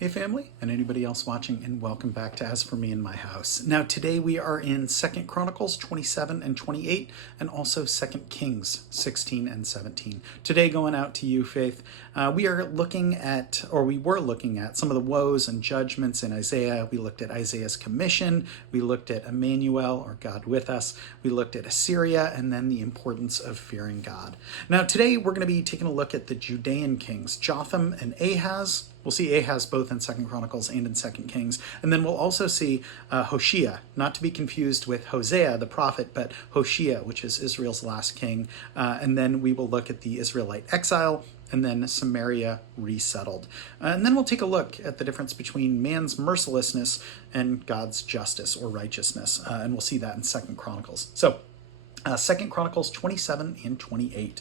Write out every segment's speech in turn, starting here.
Hey family, and anybody else watching, and welcome back to As For Me and My House. Now today we are in 2nd Chronicles 27 and 28, and also 2nd Kings 16 and 17. Today going out to you, Faith. We were looking at some of the woes and judgments in Isaiah. We looked at Isaiah's commission, we looked at Emmanuel, or God with us, we looked at Assyria, and then the importance of fearing God. Now today we're going to be taking a look at the Judean kings, Jotham and Ahaz. We'll see Ahaz both in 2nd Chronicles and in 2nd Kings. And then we'll also see Hoshea, not to be confused with Hosea, the prophet, but Hoshea, which is Israel's last king. And then we will look at the Israelite exile, and then Samaria resettled. And then we'll take a look at the difference between man's mercilessness and God's justice or righteousness. And we'll see that in 2nd Chronicles. So 2nd Chronicles 27 and 28.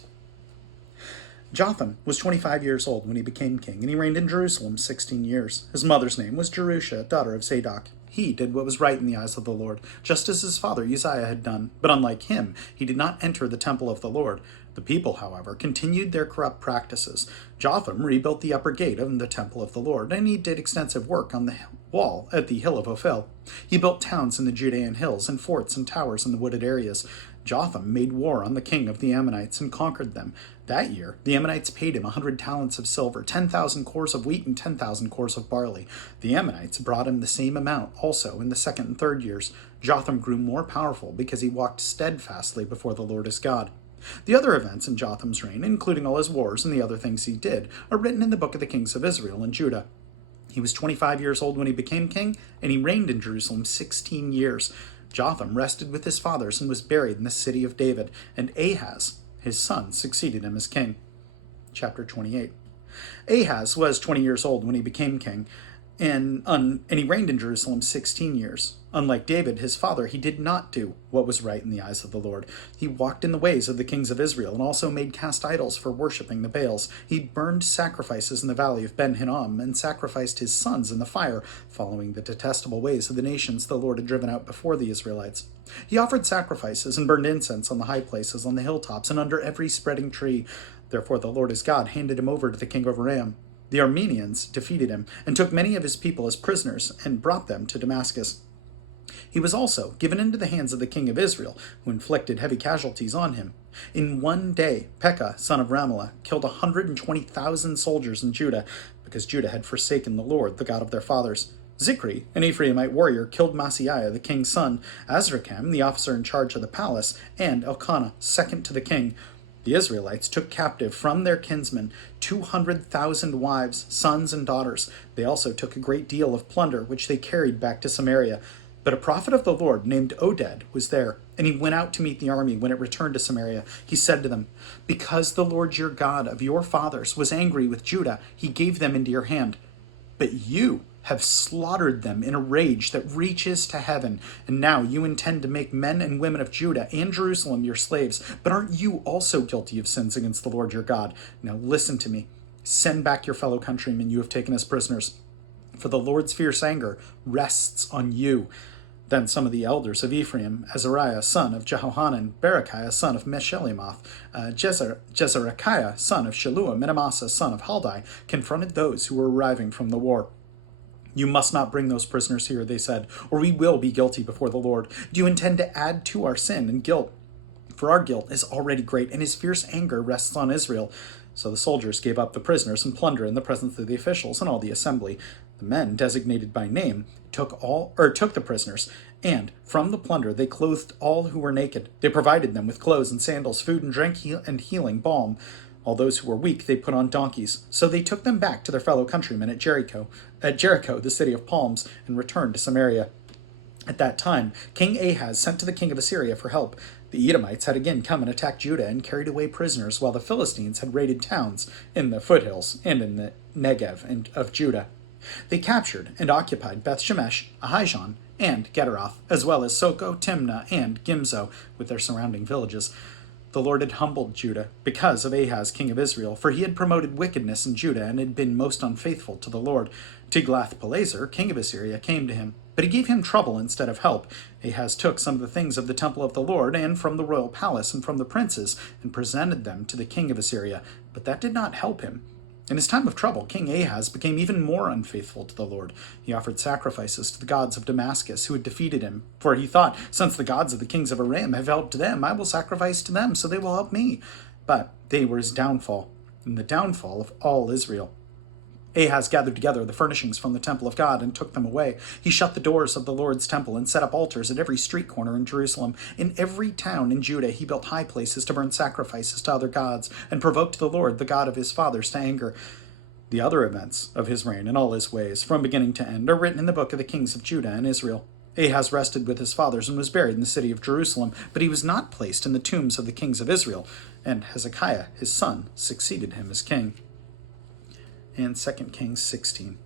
Jotham was 25 years old when he became king, and he reigned in Jerusalem 16 years. His mother's name was Jerusha, daughter of Zadok. He did what was right in the eyes of the Lord, just as his father Uzziah had done. But unlike him, he did not enter the temple of the Lord. The people, however, continued their corrupt practices. Jotham rebuilt the upper gate of the temple of the Lord, and he did extensive work on the wall at the hill of Ophel. He built towns in the Judean hills and forts and towers in the wooded areas. Jotham made war on the king of the Ammonites and conquered them. That year, the Ammonites paid him 100 talents of silver, 10,000 cores of wheat, and 10,000 cores of barley. The Ammonites brought him the same amount also in the 2nd and 3rd years. Jotham grew more powerful because he walked steadfastly before the Lord his God. The other events in Jotham's reign, including all his wars and the other things he did, are written in the book of the kings of Israel and Judah. He was 25 years old when he became king, and he reigned in Jerusalem 16 years. Jotham rested with his fathers and was buried in the city of David, and Ahaz, his son, succeeded him as king. Chapter 28. Ahaz was 20 years old when he became king, and he reigned in Jerusalem 16 years. Unlike David, his father, he did not do what was right in the eyes of the Lord. He walked in the ways of the kings of Israel and also made cast idols for worshipping the Baals. He burned sacrifices in the valley of Ben Hinnom and sacrificed his sons in the fire, following the detestable ways of the nations the Lord had driven out before the Israelites. He offered sacrifices and burned incense on the high places, on the hilltops, and under every spreading tree. Therefore the Lord his God handed him over to the king of Aram. The Arameans defeated him and took many of his people as prisoners and brought them to Damascus. He was also given into the hands of the king of Israel, who inflicted heavy casualties on him. In one day, Pekah, son of Ramaliah, killed 120,000 soldiers in Judah, because Judah had forsaken the Lord, the God of their fathers. Zikri, an Ephraimite warrior, killed Maaseiah, the king's son, Azrikam, the officer in charge of the palace, and Elkanah, second to the king. The Israelites took captive from their kinsmen 200,000 wives, sons, and daughters. They also took a great deal of plunder, which they carried back to Samaria. But a prophet of the Lord named Oded was there, and he went out to meet the army when it returned to Samaria. He said to them, "Because the Lord your God of your fathers was angry with Judah, he gave them into your hand. But you have slaughtered them in a rage that reaches to heaven, and now you intend to make men and women of Judah and Jerusalem your slaves. But aren't you also guilty of sins against the Lord your God? Now listen to me. Send back your fellow countrymen you have taken as prisoners, for the Lord's fierce anger rests on you." Then some of the elders of Ephraim, Azariah son of Jehohanan, Berechiah son of Meshillemoth, Jezrekiah son of Shallum, and Amasa son of Haldai, confronted those who were arriving from the war. "You must not bring those prisoners here," they said, "or we will be guilty before the Lord. Do you intend to add to our sin and guilt? For our guilt is already great, and his fierce anger rests on Israel." So the soldiers gave up the prisoners and plunder in the presence of the officials and all the assembly. The men, designated by name, took the prisoners, and from the plunder they clothed all who were naked. They provided them with clothes and sandals, food and drink, and healing balm. All those who were weak they put on donkeys. So they took them back to their fellow countrymen at Jericho, the city of palms, and returned to Samaria. At that time, King Ahaz sent to the king of Assyria for help. The Edomites had again come and attacked Judah and carried away prisoners, while the Philistines had raided towns in the foothills and in the Negev of Judah. They captured and occupied Beth Shemesh, Ahijon, and Gederoth, as well as Soko, Timnah, and Gimzo, with their surrounding villages. The Lord had humbled Judah because of Ahaz, king of Israel, for he had promoted wickedness in Judah and had been most unfaithful to the Lord. Tiglath-Pileser, king of Assyria, came to him, but he gave him trouble instead of help. Ahaz took some of the things of the temple of the Lord and from the royal palace and from the princes and presented them to the king of Assyria, but that did not help him. In his time of trouble, King Ahaz became even more unfaithful to the Lord. He offered sacrifices to the gods of Damascus who had defeated him, for he thought, since the gods of the kings of Aram have helped them, I will sacrifice to them, so they will help me. But they were his downfall, and the downfall of all Israel. Ahaz gathered together the furnishings from the temple of God and took them away. He shut the doors of the Lord's temple and set up altars at every street corner in Jerusalem. In every town in Judah he built high places to burn sacrifices to other gods and provoked the Lord, the God of his fathers, to anger. The other events of his reign and all his ways, from beginning to end, are written in the book of the kings of Judah and Israel. Ahaz rested with his fathers and was buried in the city of Jerusalem, but he was not placed in the tombs of the kings of Israel, and Hezekiah, his son, succeeded him as king. And 2 Kings 16.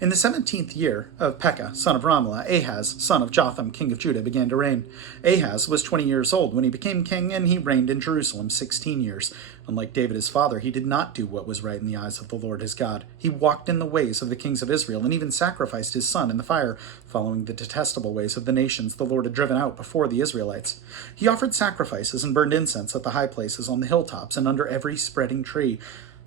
In the 17th year of Pekah, son of Ramlah, Ahaz, son of Jotham, king of Judah, began to reign. Ahaz was 20 years old when he became king, and he reigned in Jerusalem 16 years. Unlike David his father, he did not do what was right in the eyes of the Lord his God. He walked in the ways of the kings of Israel, and even sacrificed his son in the fire, following the detestable ways of the nations the Lord had driven out before the Israelites. He offered sacrifices and burned incense at the high places on the hilltops and under every spreading tree.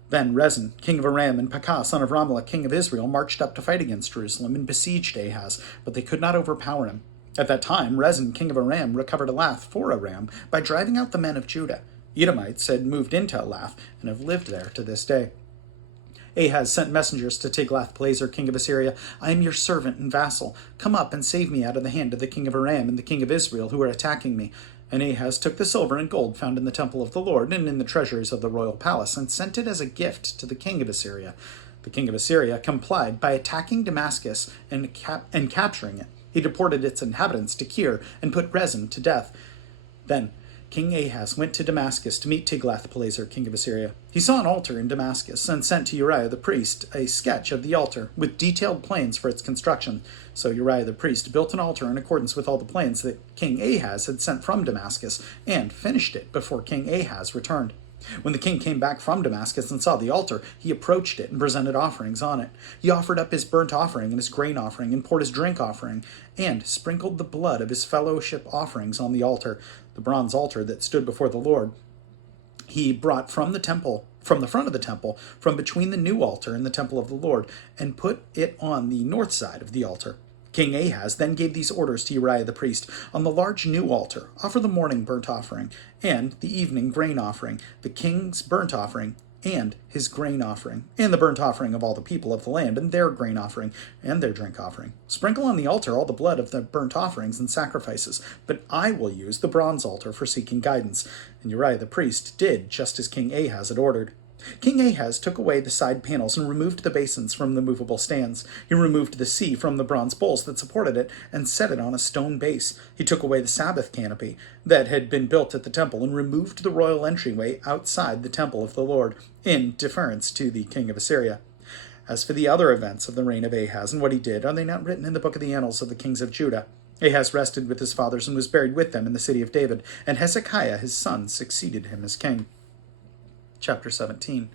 Then Rezin, king of Aram, and Pekah, son of Ramlah, king of Israel, marched up to fight against Jerusalem and besieged Ahaz, but they could not overpower him. At that time, Rezin, king of Aram, recovered Elath for Aram by driving out the men of Judah. Edomites had moved into Elath and have lived there to this day. Ahaz sent messengers to Tiglath-Pileser, king of Assyria. I am your servant and vassal. Come up and save me out of the hand of the king of Aram and the king of Israel, who are attacking me. And Ahaz took the silver and gold found in the temple of the Lord and in the treasuries of the royal palace, and sent it as a gift to the king of Assyria. The king of Assyria complied by attacking Damascus and capturing it. He deported its inhabitants to Kir and put Rezin to death. Then King Ahaz went to Damascus to meet Tiglath-Pileser, king of Assyria. He saw an altar in Damascus and sent to Uriah the priest a sketch of the altar with detailed plans for its construction. So Uriah the priest built an altar in accordance with all the plans that King Ahaz had sent from Damascus and finished it before King Ahaz returned. When the king came back from Damascus and saw the altar, he approached it and presented offerings on it. He offered up his burnt offering and his grain offering and poured his drink offering and sprinkled the blood of his fellowship offerings on the altar, the bronze altar that stood before the Lord. He brought from the front of the temple, from between the new altar and the temple of the Lord, and put it on the north side of the altar. King Ahaz then gave these orders to Uriah the priest. On the large new altar, offer the morning burnt offering, and the evening grain offering, the king's burnt offering, and his grain offering, and the burnt offering of all the people of the land, and their grain offering, and their drink offering. Sprinkle on the altar all the blood of the burnt offerings and sacrifices, but I will use the bronze altar for seeking guidance. And Uriah the priest did just as King Ahaz had ordered. King Ahaz took away the side panels and removed the basins from the movable stands. He removed the sea from the bronze bowls that supported it and set it on a stone base. He took away the Sabbath canopy that had been built at the temple and removed the royal entryway outside the temple of the Lord, in deference to the king of Assyria. As for the other events of the reign of Ahaz and what he did, are they not written in the book of the annals of the kings of Judah? Ahaz rested with his fathers and was buried with them in the city of David, and Hezekiah his son succeeded him as king. Chapter 17.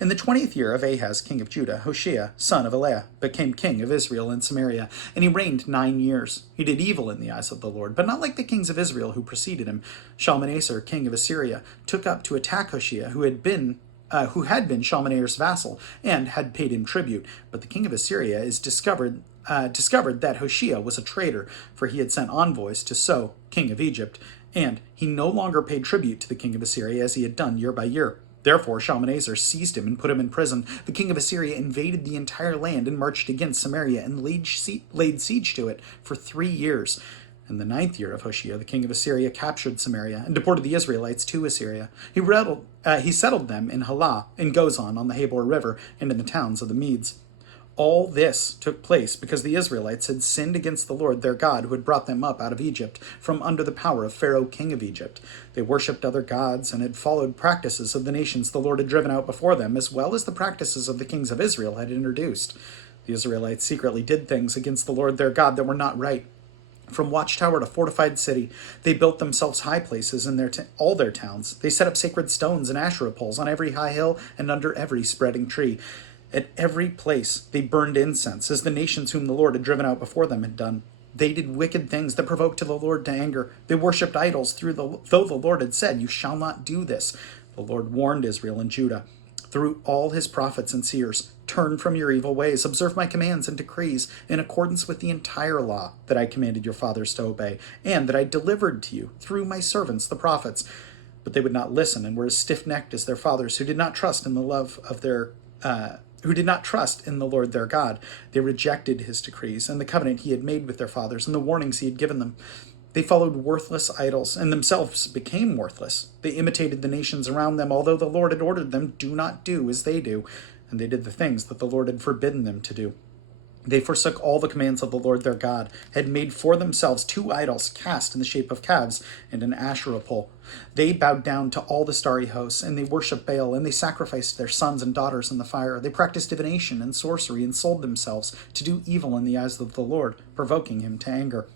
In the 20th year of Ahaz, king of Judah, Hoshea, son of Eliah, became king of Israel in Samaria, and he reigned 9 years. He did evil in the eyes of the Lord, but not like the kings of Israel who preceded him. Shalmaneser, king of Assyria, took up to attack Hoshea, who had been Shalmaneser's vassal and had paid him tribute. But the king of Assyria discovered that Hoshea was a traitor, for he had sent envoys to So, king of Egypt, and he no longer paid tribute to the king of Assyria as he had done year by year. Therefore Shalmaneser seized him and put him in prison. The king of Assyria invaded the entire land and marched against Samaria and laid siege to it for 3 years. In the 9th year of Hoshea, the king of Assyria captured Samaria and deported the Israelites to Assyria. He settled them in Halah, in Gozan on the Habor River, and in the towns of the Medes. All this took place because the Israelites had sinned against the Lord their God, who had brought them up out of Egypt, from under the power of Pharaoh, king of Egypt. They worshipped other gods and had followed practices of the nations the Lord had driven out before them, as well as the practices of the kings of Israel had introduced. The Israelites secretly did things against the Lord their God that were not right. From watchtower to fortified city, they built themselves high places in all their towns. They set up sacred stones and Asherah poles on every high hill and under every spreading tree. At every place they burned incense, as the nations whom the Lord had driven out before them had done. They did wicked things that provoked the Lord to anger. They worshipped idols, though the Lord had said, "You shall not do this." The Lord warned Israel and Judah. through all his prophets and seers. Turn from your evil ways, observe my commands and decrees in accordance with the entire law that I commanded your fathers to obey, and that I delivered to you through my servants the prophets. But they would not listen and were as stiff-necked as their fathers, who did not trust in the Lord their God. They rejected his decrees and the covenant he had made with their fathers and the warnings he had given them. They followed worthless idols and themselves became worthless. They imitated the nations around them, although the Lord had ordered them, do not do as they do. And they did the things that the Lord had forbidden them to do. They forsook all the commands of the Lord their God, had made for themselves 2 idols cast in the shape of calves and an Asherah pole. They bowed down to all the starry hosts, and they worshipped Baal, and they sacrificed their sons and daughters in the fire. They practiced divination and sorcery, and sold themselves to do evil in the eyes of the Lord, provoking him to anger.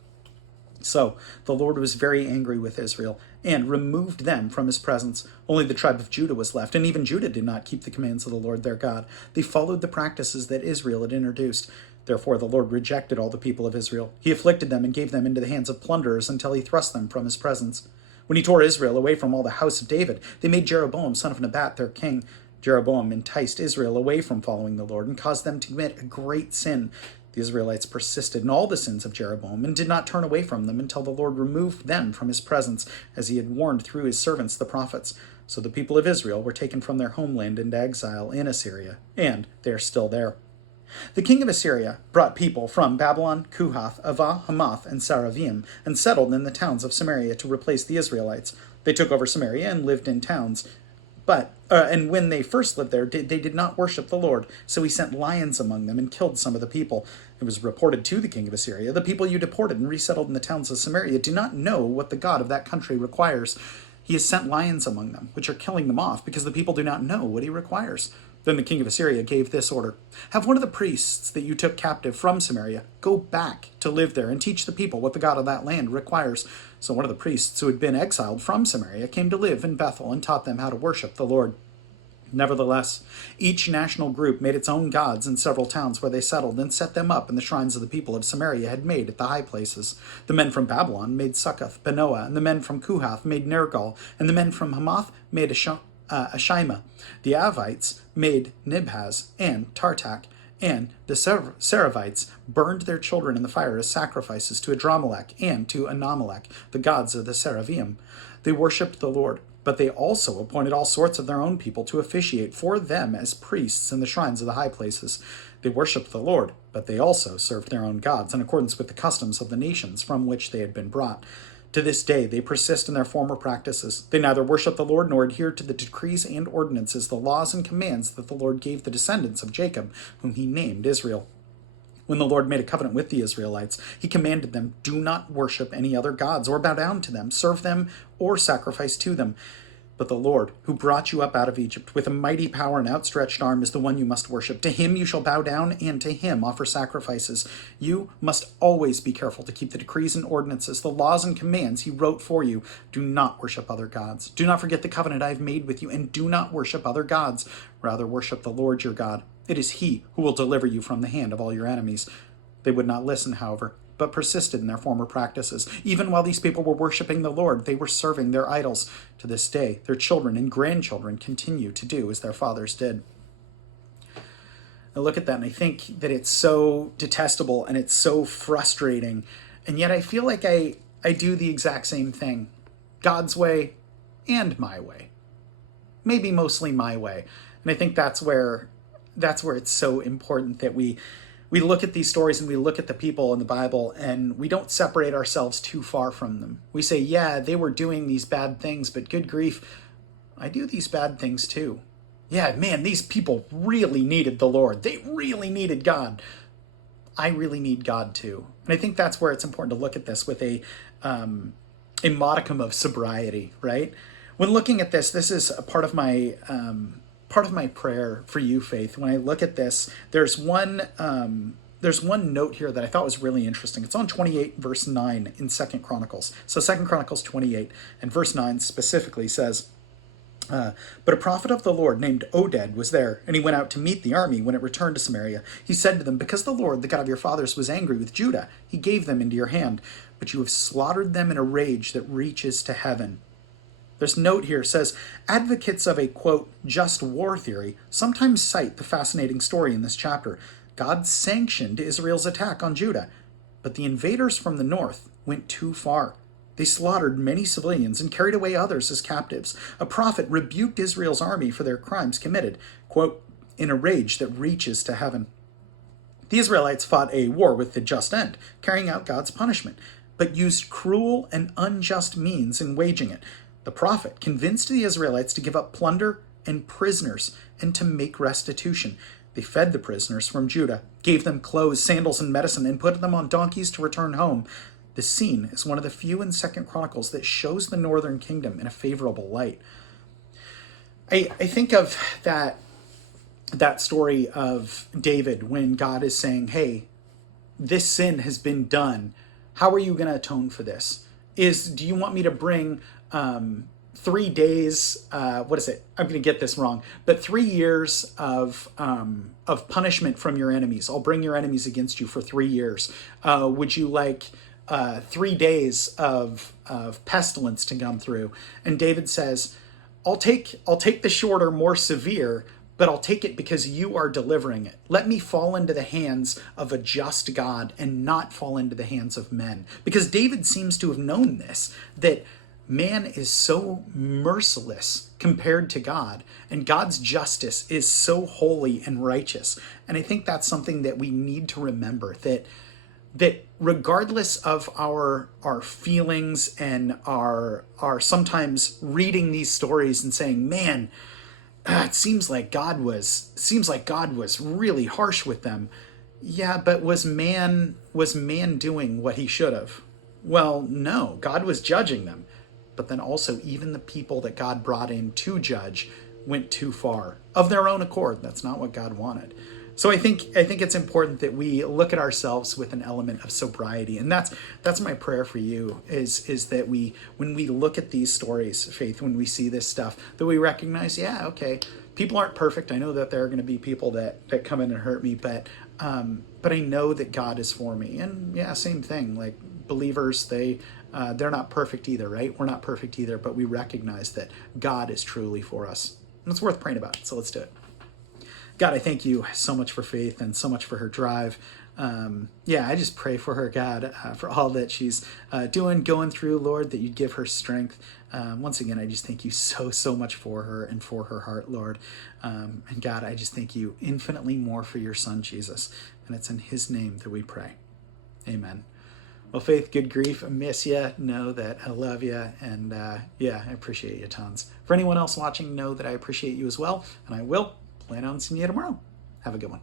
So the Lord was very angry with Israel and removed them from his presence. Only the tribe of Judah was left, and even Judah did not keep the commands of the Lord their God. They followed the practices that Israel had introduced. Therefore the Lord rejected all the people of Israel. He afflicted them and gave them into the hands of plunderers until he thrust them from his presence. When he tore Israel away from all the house of David, they made Jeroboam son of Nebat their king. Jeroboam enticed Israel away from following the Lord and caused them to commit a great sin. The Israelites persisted in all the sins of Jeroboam and did not turn away from them until the Lord removed them from his presence, as he had warned through his servants the prophets. So the people of Israel were taken from their homeland into exile in Assyria, and they are still there. The king of Assyria brought people from Babylon, Cuhath, Avah, Hamath, and Saraviim, and settled in the towns of Samaria to replace the Israelites. They took over Samaria and lived in towns. And when they first lived there, they did not worship the Lord, so he sent lions among them and killed some of the people. It was reported to the king of Assyria, the people you deported and resettled in the towns of Samaria do not know what the God of that country requires. He has sent lions among them, which are killing them off, because the people do not know what he requires. Then the king of Assyria gave this order: have one of the priests that you took captive from Samaria go back to live there and teach the people what the God of that land requires. So one of the priests who had been exiled from Samaria came to live in Bethel and taught them how to worship the Lord. Nevertheless, each national group made its own gods in several towns where they settled and set them up in the shrines of the people of Samaria had made at the high places. The men from Babylon made Succoth, Benoah, and the men from Cuhath made Nergal, and the men from Hamath made Ashima. The Avites made Nibhaz and Tartak, and the Seravites burned their children in the fire as sacrifices to Adramelech and to Anamelech, the gods of the Seraphim. They worshipped the Lord, but they also appointed all sorts of their own people to officiate for them as priests in the shrines of the high places. They worshipped the Lord, but they also served their own gods in accordance with the customs of the nations from which they had been brought. To this day, they persist in their former practices. They neither worship the Lord nor adhere to the decrees and ordinances, the laws and commands that the Lord gave the descendants of Jacob, whom he named Israel. When the Lord made a covenant with the Israelites, he commanded them, do not worship any other gods or bow down to them, serve them, or sacrifice to them. But the Lord, who brought you up out of Egypt with a mighty power and outstretched arm, is the one you must worship. To him you shall bow down, and to him offer sacrifices. You must always be careful to keep the decrees and ordinances, the laws and commands he wrote for you. Do not worship other gods. Do not forget the covenant I have made with you, and do not worship other gods. Rather worship the Lord your God. It is he who will deliver you from the hand of all your enemies. They would not listen, however, but persisted in their former practices. Even while these people were worshiping the Lord, they were serving their idols. To this day, their children and grandchildren continue to do as their fathers did. I look at that and I think that it's so detestable and it's so frustrating. And yet I feel like I do the exact same thing. God's way and my way. Maybe mostly my way. And I think that's where it's so important that we look at these stories and we look at the people in the Bible and we don't separate ourselves too far from them. We say, yeah, they were doing these bad things, but good grief, I do these bad things too. Yeah, man, these people really needed the Lord. They really needed God. I really need God too. And I think that's where it's important to look at this with a modicum of sobriety, right? When looking at this is a part of my prayer for you, Faith. When I look at this, there's one note here that I thought was really interesting. It's on 28 verse 9 in 2 Chronicles. So 2 Chronicles 28 and verse 9 specifically says, but a prophet of the Lord named Oded was there, and he went out to meet the army when it returned to Samaria. He said to them, because the Lord, the God of your fathers, was angry with Judah, he gave them into your hand, but you have slaughtered them in a rage that reaches to heaven. This note here says, advocates of a, quote, just war theory sometimes cite the fascinating story in this chapter. God sanctioned Israel's attack on Judah, but the invaders from the north went too far. They slaughtered many civilians and carried away others as captives. A prophet rebuked Israel's army for their crimes committed, quote, in a rage that reaches to heaven. The Israelites fought a war with the just end, carrying out God's punishment, but used cruel and unjust means in waging it. The prophet convinced the Israelites to give up plunder and prisoners and to make restitution. They fed the prisoners from Judah, gave them clothes, sandals, and medicine, and put them on donkeys to return home. The scene is one of the few in 2 Chronicles that shows the northern kingdom in a favorable light. I think of that story of David when God is saying, hey, this sin has been done. How are you going to atone for this? Do you want me to bring 3 days, what is it? I'm going to get this wrong, but 3 years of punishment from your enemies. I'll bring your enemies against you for 3 years. Would you like 3 days of pestilence to come through? And David says, I'll take the shorter, more severe, but I'll take it because you are delivering it. Let me fall into the hands of a just God and not fall into the hands of men. Because David seems to have known this, that man is so merciless compared to God, and God's justice is so holy and righteous. And I think that's something that we need to remember, that regardless of our feelings and our sometimes reading these stories and saying, man, it seems like God was really harsh with them. Yeah, but was man doing what he should have? Well, no, God was judging them. But then also even the people that God brought in to judge went too far of their own accord. That's not what God wanted. So I think it's important that we look at ourselves with an element of sobriety. And that's my prayer for you is that when we look at these stories, Faith, when we see this stuff, that we recognize, yeah, okay, people aren't perfect. I know that there are going to be people that come in and hurt me, but I know that God is for me. And yeah, same thing, like believers, they're not perfect either, right? We're not perfect either, but we recognize that God is truly for us. And it's worth praying about. So let's do it. God, I thank you so much for Faith and so much for her drive. I just pray for her, God, for all that she's going through, Lord, that you'd give her strength. Once again, I just thank you so much for her and for her heart, Lord. And God, I just thank you infinitely more for your son, Jesus. And it's in his name that we pray. Amen. Well, Faith, good grief. I miss you. Know that I love you. And I appreciate you tons. For anyone else watching, know that I appreciate you as well. And I will plan on seeing you tomorrow. Have a good one.